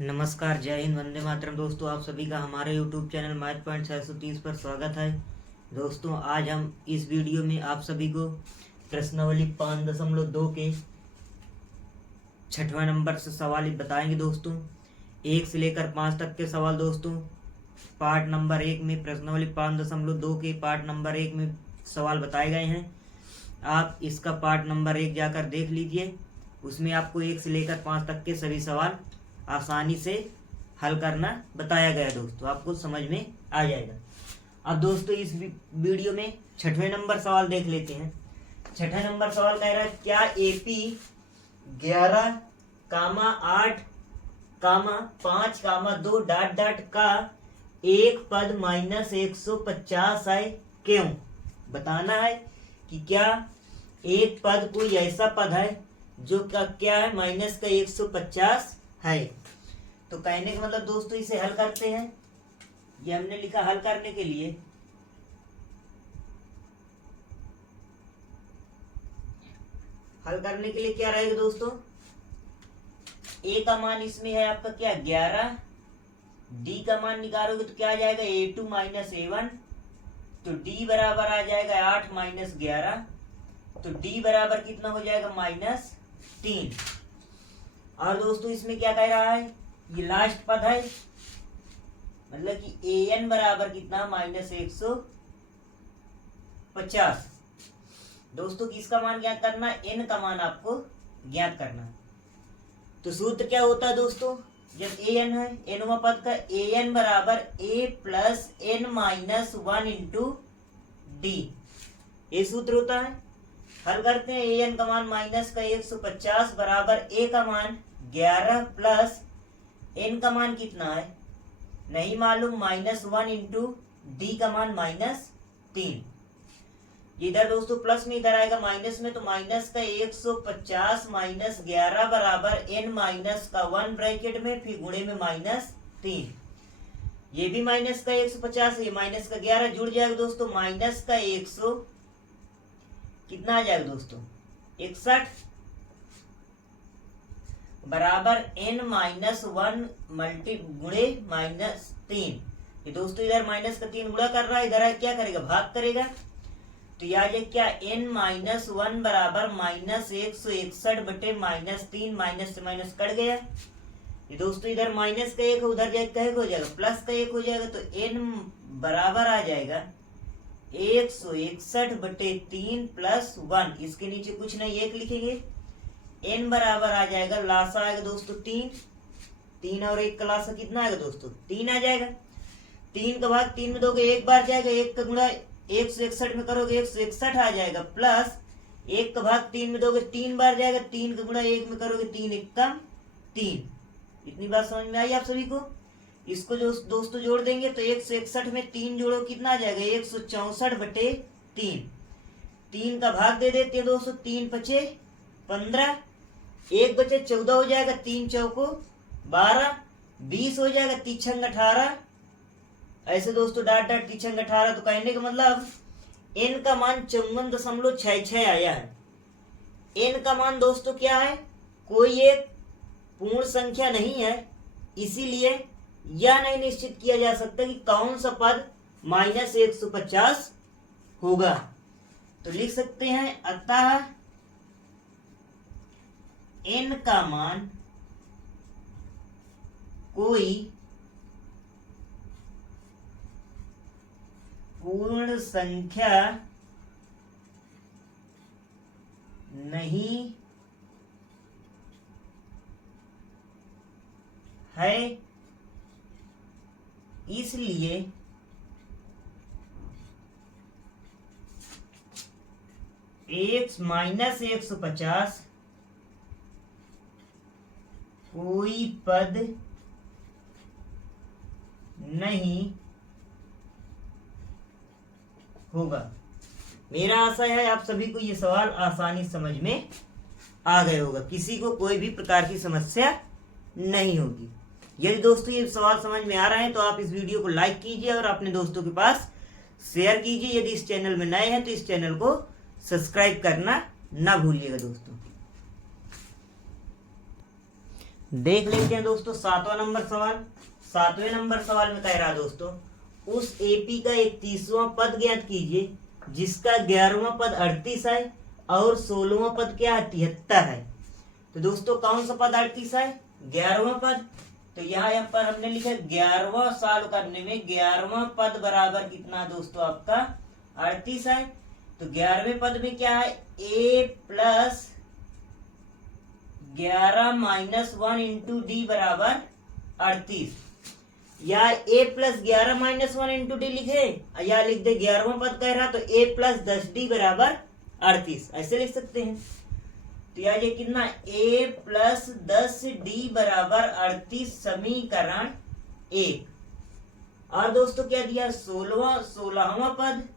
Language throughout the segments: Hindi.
नमस्कार, जय हिंद, वंदे मातरम। दोस्तों, आप सभी का हमारे YouTube चैनल मैथ पॉइंट 630 पर स्वागत है। दोस्तों, आज हम इस वीडियो में आप सभी को प्रश्नावली 5.2 के 6वां नंबर से सवाल बताएंगे। दोस्तों, 1 से लेकर 5 तक के सवाल। दोस्तों, पार्ट नंबर 1 में प्रश्नावली 5.2 के पार्ट नंबर 1 में सवाल बताए गए हैं। आप इसका पार्ट नंबर 1 जाकर देख लीजिए। उसमें आपको 1 से लेकर 5 तक के सभी सवाल आसानी से हल करना बताया गया। दोस्तों, आपको समझ में आ जाएगा। अब दोस्तों, इस वीडियो में 6वें नंबर सवाल देख लेते हैं। 6वां नंबर सवाल कह रहा है, क्या AP 11, 8, 5, 2 डॉट डॉट का एक पद -150 है, क्यों? बताना है कि क्या एक पद कोई ऐसा पद है जो का क्या है -150 है। तो कहने का मतलब दोस्तों, इसे हल करते हैं। ये हमने लिखा हल करने के लिए। हल करने के लिए क्या रहेगा दोस्तों? A का मान इसमें है आपका क्या 11, D का मान निकालोगे तो क्या आ जाएगा A2 -A1, तो D बराबर आ जाएगा 8 -11, तो D बराबर कितना हो जाएगा -3। और दोस्तों, इसमें क्या कह रहा है, ये लास्ट पद है, मतलब कि AN बराबर कितना -150। दोस्तों, किसका मान ज्ञात करना? N का मान आपको ज्ञात करना। तो सूत्र क्या होता है दोस्तों, जब AN है, Nवा पद का AN बराबर A plus N -1 into D, ये सूत्र होता है। हल करते हैं। AN का मान -150 बराबर A का मान 11 प्लस N का मान कितना है नहीं मालूम, -1 इंटू D का मान -3। इधर दोस्तों प्लस में, इधर आएगा माइनस में, तो -150 -11 बराबर N -1 ब्रैकेट में, फिर गुणे में -3। ये भी -150, ये -11 जुड़ जाएगा दोस्तों, -100 कितना आ जाएगा दोस्तों 61 बराबर N -1 मल्टी गुणे -3। ये दोस्तों इधर -3 गुणा कर रहा है, इधर क्या करेगा भाग करेगा, तो यह आ जाएगा क्या N -1 बराबर -161 बटे -3, माइनस से माइनस कट गया। ये दोस्तों इधर माइनस का 1 उधर जाएगा हो जाएगा प्लस का 1 हो जाएगा, तो N बराबर आ जाएगा 161 बटे 3 प्लस 1। इसके नीचे कुछ नहीं, 1 लिखेंगे। N बराबर आ जाएगा, लासा आएगा दोस्तों 3 और 1 का लासा कितना आएगा दोस्तों 3 आ जाएगा। 3 का भाग 3 में दोगे 1 बार जाएगा, 1 का गुणा 161 में करोगे 161 आ जाएगा, प्लस 1 का भाग 3 में दोगे 3 बार जाएगा, 3 का गुणा 1 में करोगे 3 एकम 3। इतनी बात समझ में आई आप सभी को? इसको जो दोस्तों जोड़ देंगे तो 161 में 3 जोड़ो कितना आ जाएगा 164 बटे 3 का भाग दे देते हैं दोस्तों, 3 बचे 15, 1 बचे 14 हो जाएगा, 3 चौको 12, 20 हो जाएगा, 3 18। ऐसे दोस्तों डाट डाट 3 18। तो कहने का मतलब N का मान 54.66 आया है। N का मान दोस्तों क्या है, कोई एक पूर्ण संख्या नहीं है, इसीलिए यह नहीं निश्चित किया जा सकता कि कौन सा पद -150 होगा। तो लिख सकते हैं, अतः N का मान कोई पूर्ण संख्या नहीं है, इसलिए -150 कोई पद नहीं होगा। मेरा आशा है आप सभी को ये सवाल आसानी समझ में आ गए होगा, किसी को कोई भी प्रकार की समस्या नहीं होगी। यदि दोस्तों ये सवाल समझ में आ रहे हैं तो आप इस वीडियो को लाइक कीजिए और अपने दोस्तों के पास शेयर कीजिए। यदि इस चैनल में नए हैं तो इस चैनल को सब्सक्राइब करना ना भूलिएगा दोस्तों। देख लेते हैं दोस्तों 7वां नंबर सवाल। 7वें नंबर सवाल में कह रहा दोस्तों, उस एपी का 31वां पद ज्ञात कीजिए जिसका 11वां पद 38 है और 16वां पद क्या है 73 है। तो दोस्तों कौन सा पद 38 है? 11वां पद। तो यहाँ पर हमने लिखा 11वां सॉल्व करने में 11वां पद बराबर कितना दोस्तों आपका 38 है। तो 11वें पद में क्या है a plus 11 minus 1 into D बराबर 38, या a plus 11 minus 1 into D लिखे या लिख दे 11वां पद कह रहा तो a प्लस 10d बराबर 38, ऐसे लिख सकते हैं। तो यार ये कितना a प्लस 10d बराबर 38 समीकरण 1। और दोस्तों क्या दिया 16वां पद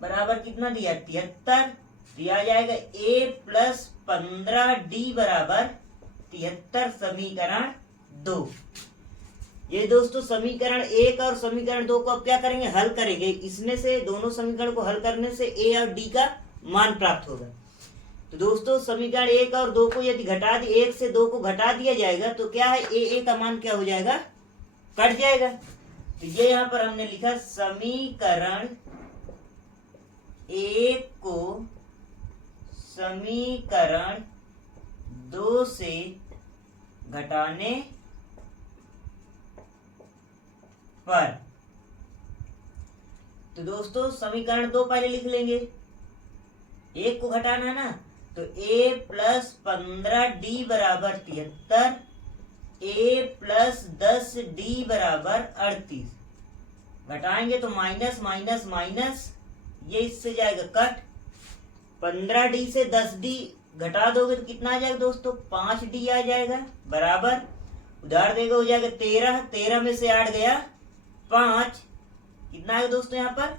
बराबर कितना दिया 73, दिया जाएगा a प्लस 15d बराबर 73 समीकरण 2। ये दोस्तों समीकरण 1 और समीकरण 2 को अब क्या करेंगे हल करेंगे। इसमें से दोनों समीकरण को हल करने से a और d का मान प्राप्त होगा। तो दोस्तों समीकरण 1 और 2 को यदि घटा दिए 1 से 2 को घटा दिया जाएगा तो क्या है a का मान क्या हो जाएगा कट जाएगा। तो ये यहाँ पर हमने लिखा समीकरण 1 को समीकरण 2 से घटाने पर। तो दोस्तों समीकरण 2 पहले लिख लेंगे, 1 को घटाना है ना, तो a प्लस 15d बराबर 73, a प्लस 10d बराबर 38। घटाएंगे तो माइनस माइनस माइनस, ये इससे जाएगा कट। 15d से 10d घटा दोगे तो कितना आ जाएगा दोस्तों 5d आ जाएगा बराबर, उधार देगा हो जाएगा 13, 13 में से 8 गया 5, कितना आएगा दोस्तों यहाँ पर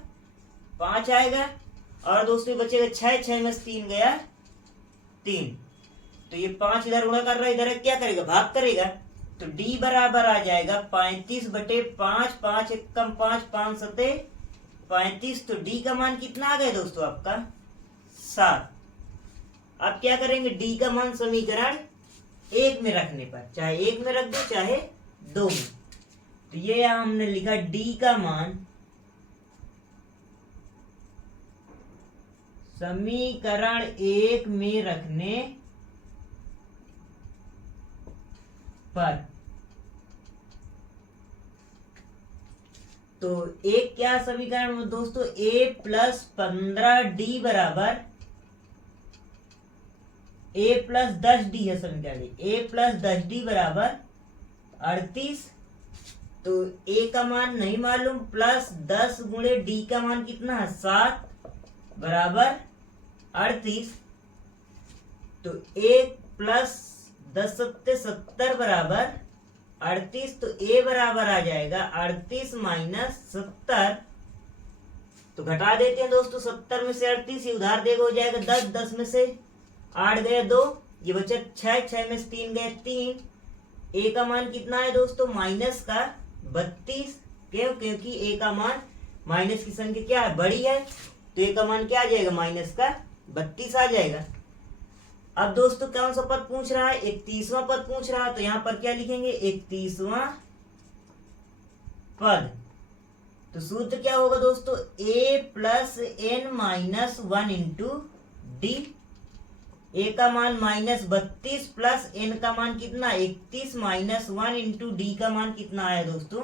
5 आएगा। और दोस्तों बचेगा 6, 6 में से 3 गया 3। तो ये 5 इधर गुणा कर रहा है, इधर क्या करेगा भाग करेगा। तो d बराबर आ जाएगा 35/5, 5 एकम 5, 5 सते 35। तो d का मान कितना आ गया दोस्तों आपका 7। अब क्या करेंगे d का मान समीकरण 1 में रखने पर, चाहे 1 में रख दो चाहे 2 में। तो ये यहां हमने लिखा d का मान समीकरण 1 में रखने पर। तो एक क्या समीकरण में दोस्तों a प्लस 15d बराबर a प्लस 10d है समीकरण, a प्लस 10d बराबर 38। तो a का मान नहीं मालूम, प्लस 10 गुणे d का मान कितना है 7 बराबर 38। तो 1 प्लस 10 सत्ते 70 बराबर 38। तो a बराबर आ जाएगा 38 माइनस 70। तो घटा देते हैं दोस्तों 70 में से 38, ये उधार देगा हो जाएगा 10, 10 में से 8 गया 2, ये बचा 6, 6 में से 3 गया 3। a का मान कितना है दोस्तों माइनस का 32। क्यों? क्योंकि a का मान माइनस की संख्या क्या है बड़ी है, तो a का मान क्या आ जाएगा माइनस का 32 आ जाएगा। अब दोस्तों कौन सा पद पूछ रहा है 31वां पद पूछ रहा है, तो यहां पर क्या लिखेंगे 31वां पद। तो सूत्र क्या होगा दोस्तों a plus n minus 1 into D. a का मान माइनस 32 प्लस n का मान कितना 31 माइनस 1 इंटू डी का मान कितना आया दोस्तों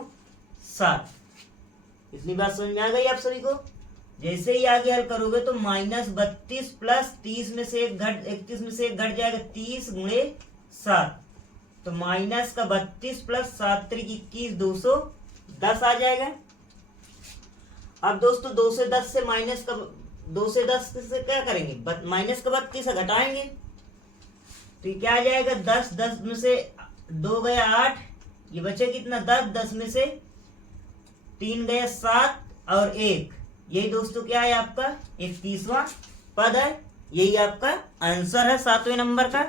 7। इतनी बात समझ में आ गई आप सभी को। जैसे ही आगे हल करोगे तो माइनस 32 प्लस 30 में से 31 में से 1 घट जाएगा 30 गुणे 7। तो माइनस का 32 प्लस 7 त्रिक 21 210 आ जाएगा। अब दोस्तों 2 से 10 से माइनस का 2 से 10 से क्या करेंगे माइनस का 32 घटाएंगे तो क्या आ जाएगा 10, 10 में से 2 गया 8, ये बचे कितना 10, 10 में से 3 गया 7 और 1। यही दोस्तों क्या है आपका 31वां पद है। यही आपका आंसर है 7वें नंबर का।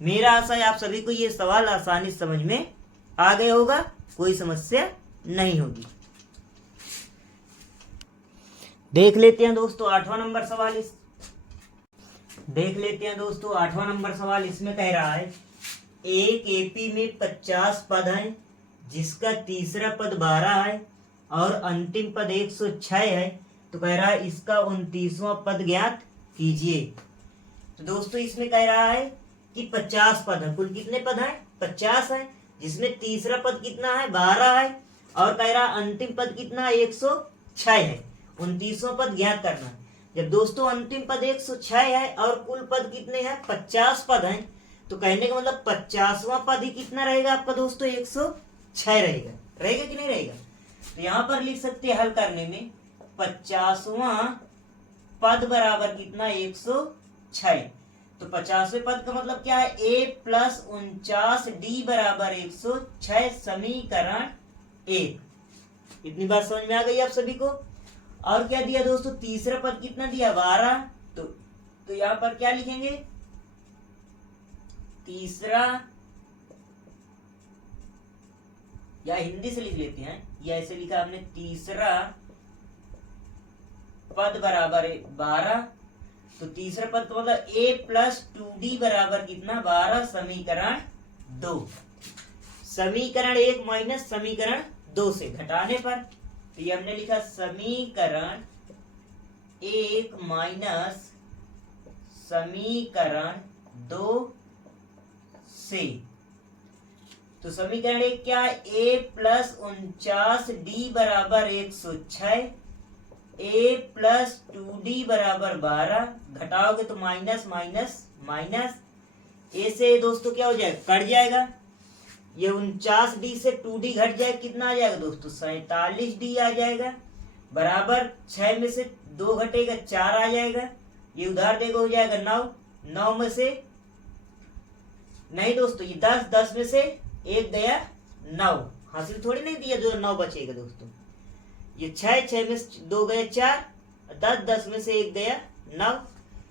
मेरा आशा है आप सभी को ये सवाल आसानी से समझ में आ गया होगा, कोई समस्या नहीं होगी। देख लेते हैं दोस्तों 8वां नंबर सवाल। देख लेते हैं दोस्तों 8वां नंबर सवाल। इसमें कह रहा है एक एपी में 50 पद हैं जिसका तीसरा पद 12 है और अंतिम पद 106 है, तो कह रहा है इसका 29वां पद ज्ञात कीजिए। तो दोस्तों इसमें कह रहा है कि 50 पद है, कुल कितने पद हैं 50 है, जिसमें तीसरा पद कितना है 12 है और कह रहा अंतिम पद कितना है 106 है, 29वां पद ज्ञात करना है। जब दोस्तों अंतिम पद 106 है और कुल पद कितने हैं 50 पद हैं, तो कहने का मतलब 50वां पद ही कितना रहेगा आपका दोस्तों 106 रहेगा। रहेगा कि नहीं रहेगा? तो यहाँ पर लिख सकते हैं हल करने में 50वां पद बराबर कितना 106। तो 50वें पद का मतलब क्या है a प्लस 49d बराबर 106 समीकरण 1। इतनी बात समझ में आ गई आप सभी को। और क्या दिया दोस्तों तीसरा पद कितना दिया 12। तो यहाँ पर क्या लिखेंगे तीसरा, या हिंदी से लिख लेते हैं, या ऐसे लिखा हमने तीसरा पद बराबर 12। तो तीसरा पद का मतलब a प्लस 2d बराबर कितना 12 समीकरण 2। समीकरण 1 माइनस समीकरण 2 से घटाने पर, तो ये हमने लिखा समीकरण 1 माइनस समीकरण 2 से। तो समीकरण 1 क्या है a प्लस 49d बराबर 106, a प्लस 2d बराबर 12, घटाओगे तो माइनस माइनस माइनस, a से दोस्तों क्या हो जाएगा कट जाएगा, ये 49d से 2d घट जाए कितना आ जाएगा दोस्तों 47d आ जाएगा, बराबर 6 में से 2 घटेगा 4 आ जाएगा, ये उधार देगा हो जाएगा 9, 9 में से नहीं दोस्तों ये 10, 10 में से 1 गया 9, हासिल थोड़ी नहीं दिया जो 9 बचेगा दोस्तों, ये 6, 6 में से 2 गया 4, 10, 10 में से 1 गया 9।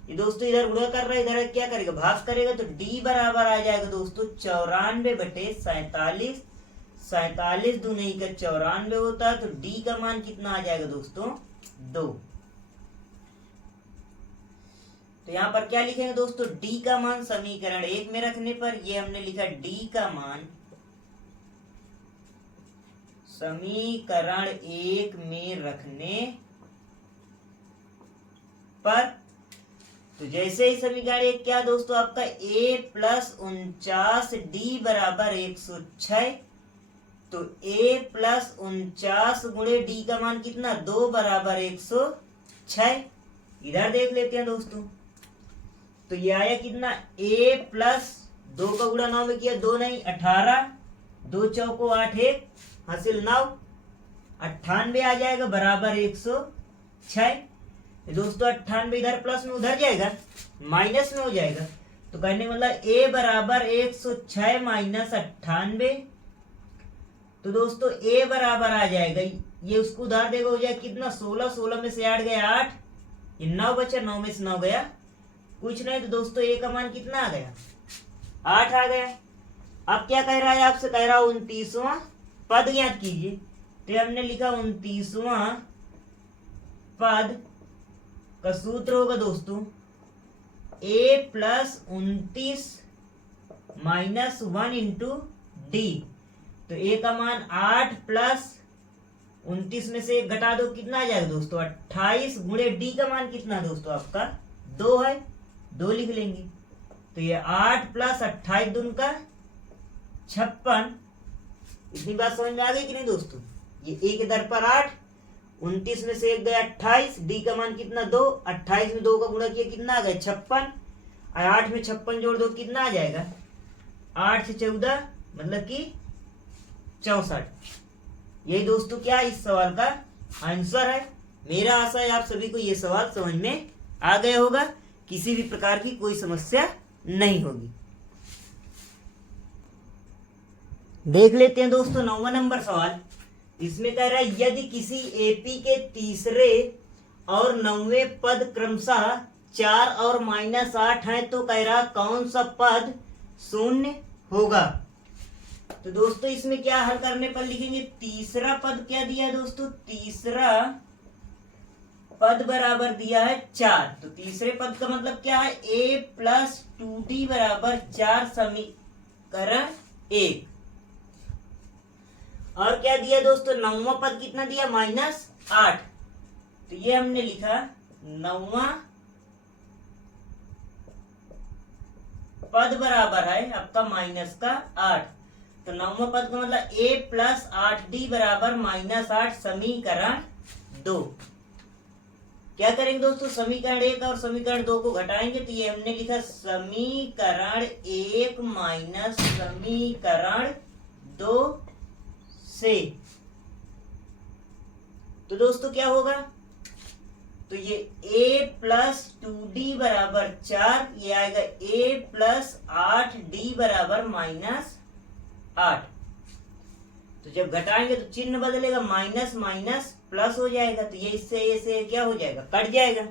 ये दोस्तों इधर गुणा कर रहा है, इधर क्या करेगा भाग करेगा, तो d बराबर आ जाएगा दोस्तों 94/47। 47 दूनी का 94 होता है, तो d का मान कितना आ जाएगा दोस्तों 2। तो यहाँ पर क्या लिखेंगे दोस्तों d का मान समीकरण 1 में रखने पर, ये हमने लिखा d का मान समीकरण 1 में रखने पर, तो जैसे ही समीकरण 1 क्या दोस्तों आपका a प्लस 49d बराबर 106, तो a प्लस 49 गुणे d का मान कितना 2 बराबर 106। इधर देख लेते हैं दोस्तों, तो ये आया कितना a प्लस 2 का गुणा 9 में किया 2 नहीं 18, 2 चौको 8 1 हासिल 9, 98 आ जाएगा बराबर 106। दोस्तों 98 इधर प्लस में उधर जाएगा माइनस में हो जाएगा, तो कहने का मतलब a बराबर 106 माइनस 98। तो दोस्तों a बराबर आ जाएगा, ये उसको उधार देगा हो जाएगा कितना 16, 16 में से 8 गया 8, ये 9 बचा 9 में से 9 गया कुछ नहीं, तो दोस्तों a का मान कितना आ गया 8 आ गया। अब क्या कह रहा है आपसे, कह रहा है 29वां पद ज्ञात कीजिए। तो हमने लिखा 29वां पद का सूत्र होगा दोस्तों a plus 29 minus 1 into D. तो a का मान 8 प्लस 29 में से 1 घटा दो कितना आ जाएगा दोस्तों 28 गुणे d का मान कितना दोस्तों आपका 2 है, 2 लिख लेंगे। तो ये 8 प्लस 28 दून का 56। इतनी बात समझ में आ गई कि नहीं दोस्तों? ये एक इधर पर 8, 29 में से 1 गया 28, डी का मान कितना 2, 28 में 2 का गुणा किया कितना आ गया 56, और 8 में 56 जोड़ दो कितना आ जाएगा 8 से 14 मतलब कि 64। यही दोस्तों क्या इस सवाल का आंसर है। मेरा आशा है आप सभी को ये सवाल समझ में आ गया होगा, किसी भी प्रकार की कोई समस्या नहीं होगी। देख लेते हैं दोस्तों 9वां नंबर सवाल। इसमें कह रहा है यदि किसी एपी के तीसरे और 9वें पद क्रमशः 4 और -8 है, तो कह रहा कौन सा पद शून्य होगा। तो दोस्तों इसमें क्या हल करने पर लिखेंगे, तीसरा पद क्या दिया दोस्तों, तीसरा पद बराबर दिया है 4, तो तीसरे पद का मतलब क्या है, a प्लस 2d बराबर 4 समीकरण 1। और क्या दिया दोस्तों, नौवां पद कितना दिया, -8, तो ये हमने लिखा नौवां पद बराबर है आपका -8, तो नौवां पद का मतलब a प्लस 8d बराबर -8 समीकरण 2। क्या करेंगे दोस्तों, समीकरण 1 और समीकरण 2 को घटाएंगे, तो ये हमने लिखा समीकरण 1 माइनस समीकरण 2 से। तो दोस्तों क्या होगा, तो ये a प्लस 2d बराबर 4, ये आएगा a प्लस 8d बराबर -8। तो जब घटाएंगे तो चिन्ह बदलेगा, माइनस माइनस प्लस हो जाएगा, तो ये इससे क्या हो जाएगा, कट जाएगा।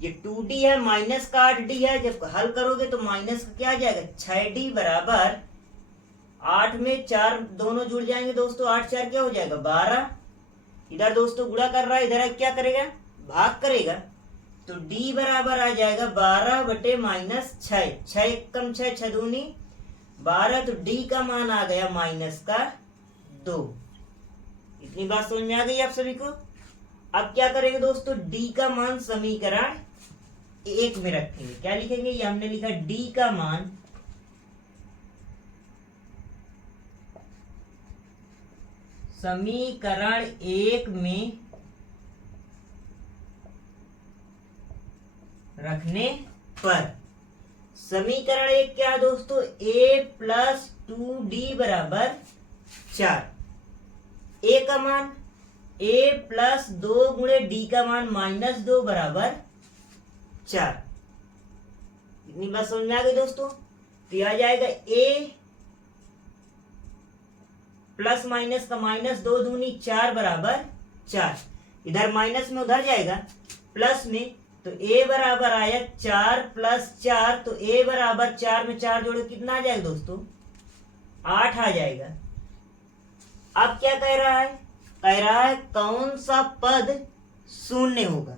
ये 2d है, माइनस का 8d है, जब हल करोगे तो माइनस का क्या आ जाएगा, 6d बराबर 8 में 4 दोनों जुड़ जाएंगे दोस्तों, 8 4 क्या हो जाएगा, 12। इधर दोस्तों गुणा कर रहा है, इधर क्या करेगा, भाग करेगा, तो d बराबर आ जाएगा 12 बटे -6, 6 एकम 6, 6 दूनी 12, तो d का मान आ गया -2। इतनी बात समझ में आ गई आप सभी को। अब क्या करेंगे दोस्तों, d का मान समीकरण 1 में रखेंगे, क्या लिखेंगे, ये हमने लिखा d का मान समीकरण 1 में रखने पर, समीकरण 1 क्या है दोस्तों, a प्लस 2d बराबर 4, a का मान a प्लस 2 गुणे d का मान -2 बराबर 4। इतनी बात समझ में आ गई दोस्तों। तो आ जाएगा a प्लस माइनस का -2 दूनी 4 बराबर 4, इधर माइनस में उधर जाएगा प्लस में, तो a बराबर आया 4 प्लस 4, तो a बराबर 4 में 4 जोड़ो कितना आ जाएगा दोस्तों, 8 आ जाएगा। अब क्या कह रहा है कौन सा पद शून्य होगा,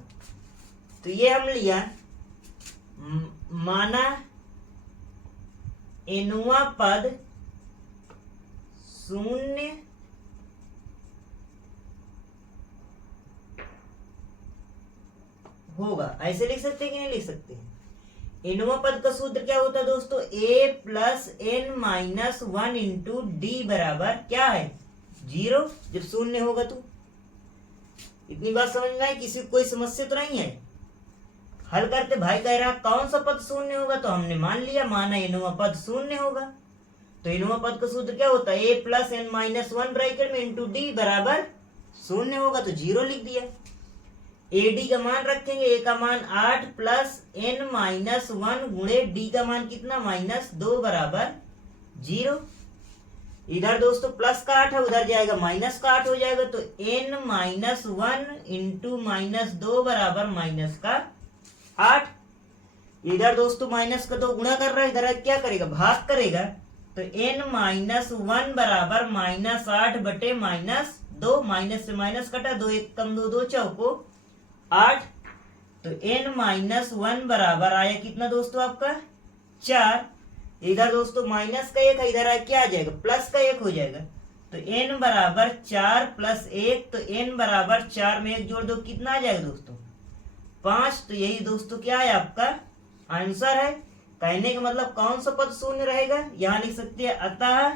तो ये हम लिया माना nवां पद शून्य होगा, ऐसे लिख सकते हैं कि नहीं लिख सकते हैं। nवां पद का सूत्र क्या होता है दोस्तों, a plus n minus 1 into D बराबर क्या है, 0, जब शून्य होगा तो। इतनी बात समझ में आई, किसी को कोई समस्या तो नहीं है। हल करते भाई कह रहा कौन सा पद शून्य होगा, तो हमने मान लिया माना nवां पद शून्य होगा, तो nवां पद का सूत्र क्या होता है, a plus n minus 1 bracket में इंटू डी बराबर शून्य होगा, तो 0 लिख दिया। ad का मान रखेंगे, a का मान 8 प्लस n माइनस 1 गुणे d का मान कितना -2 बराबर 0। इधर दोस्तों प्लस का 8 है, उधर जाएगा माइनस का 8 हो जाएगा, तो n माइनस 1 इंटू -2 बराबर -8। इधर दोस्तों माइनस का 2 गुणा कर रहा है, इधर क्या करेगा, भाग करेगा, तो n माइनस 1 बराबर -8 बटे -2, माइनस से माइनस कटा, 2 1 कम 2 2 चौको 8, तो n माइनस 1 बराबर आया कितना दोस्तों आपका 4। इधर दोस्तों माइनस का 1 है, इधर क्या आ जाएगा, प्लस का 1 हो जाएगा, तो n बराबर 4 प्लस 1, तो n बराबर 4 में 1 जोड़ दो कितना आ जाएगा दोस्तों 5। तो यही दोस्तों क्या है आपका आंसर है। कहने का मतलब कौन सा पद शून्य रहेगा, यहां लिख सकते हैं, अतः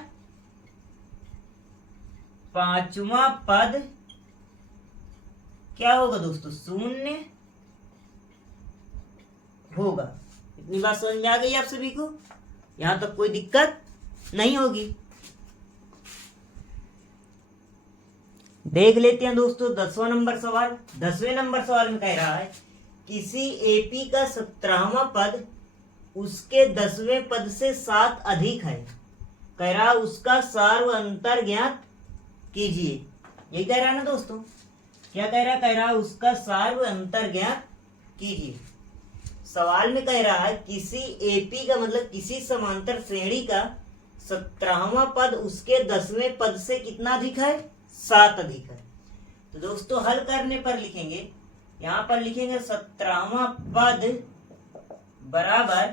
पांचवा पद क्या होगा दोस्तों, शून्य होगा। इतनी बात समझ में आ गई आप सभी को, यहां तक कोई दिक्कत नहीं होगी। देख लेते हैं दोस्तों 10वां नंबर सवाल। 10वें नंबर सवाल में कह रहा है किसी एपी का 17वां पद उसके 10वें पद से 7 अधिक है, कह रहा उसका सार्व अंतर ज्ञात कीजिए। यही कह रहा है ना दोस्तों, क्या कह रहा उसका सार्व अंतर ज्ञात कीजिए। सवाल में कह रहा है किसी एपी का मतलब किसी समांतर श्रेणी का 17वां पद उसके 10वें पद से कितना अधिक है, 7 अधिक है। तो दोस्तों हल करने पर लिखेंगे, यहां पर लिखेंगे 17वां पद बराबर,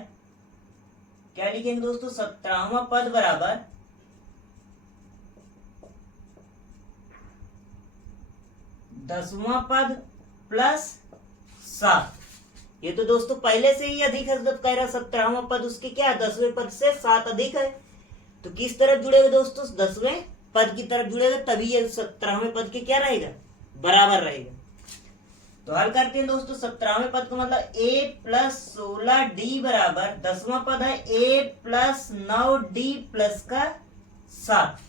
क्या लिखेंगे दोस्तों, 17वां पद बराबर 10वां पद प्लस 7। ये तो दोस्तों पहले से ही अधिक है, जब कह रहा 17वां पद उसके क्या 10वें पद से 7 अधिक है, तो किस तरफ जुड़ेगा दोस्तों, 10वें पद की तरफ जुड़ेगा, तभी ये 17वें पद के क्या रहेगा, बराबर रहेगा। तो हल करते हैं दोस्तों, 17वें पद का मतलब a प्लस 16d बराबर 10वां पद है a प्लस 9d प्लस का 7।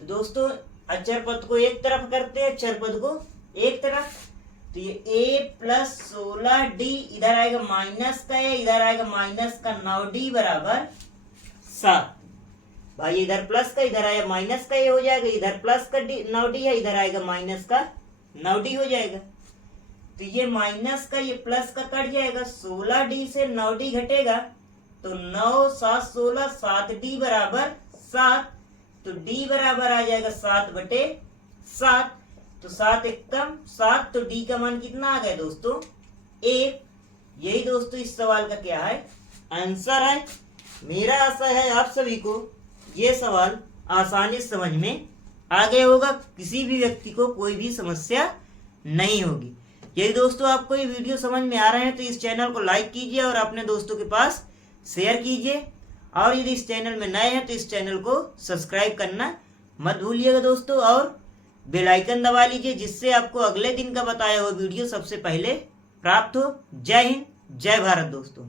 तो दोस्तों अचर पद को एक तरफ करते हैं, चर पद को एक तरफ, तो ये a प्लस 16d इधर आएगा माइनस का a, इधर आएगा माइनस का 9d बराबर 7। भाई इधर प्लस का इधर आया माइनस का ये हो जाएगा, इधर प्लस का 9d है, इधर आएगा माइनस का 9d हो जाएगा। तो ये माइनस का ये प्लस का कट जाएगा, 16d से 9d घटेगा, तो 9 7 16 7d बराबर 7, तो d बराबर आ जाएगा 7/7, तो 7 एक कम 7, तो d का मान कितना आ गया दोस्तों 1। यही दोस्तों इस सवाल का क्या है, आंसर है। मेरा आशा है आप सभी को ये सवाल आसानी से समझ में आ गया होगा, किसी भी व्यक्ति को कोई भी समस्या नहीं होगी। यदि दोस्तों आपको ये वीडियो समझ में आ रहे हैं तो इस चैनल को लाइक कीजिए और अपने दोस्तों के पास शेयर कीजिए, और यदि इस चैनल में नए हैं तो इस चैनल को सब्सक्राइब करना मत भूलिएगा दोस्तों, और बेल आइकन दबा लीजिए, जिससे आपको अगले दिन का बताया हुआ वीडियो सबसे पहले प्राप्त हो। जय हिंद, जय भारत दोस्तों।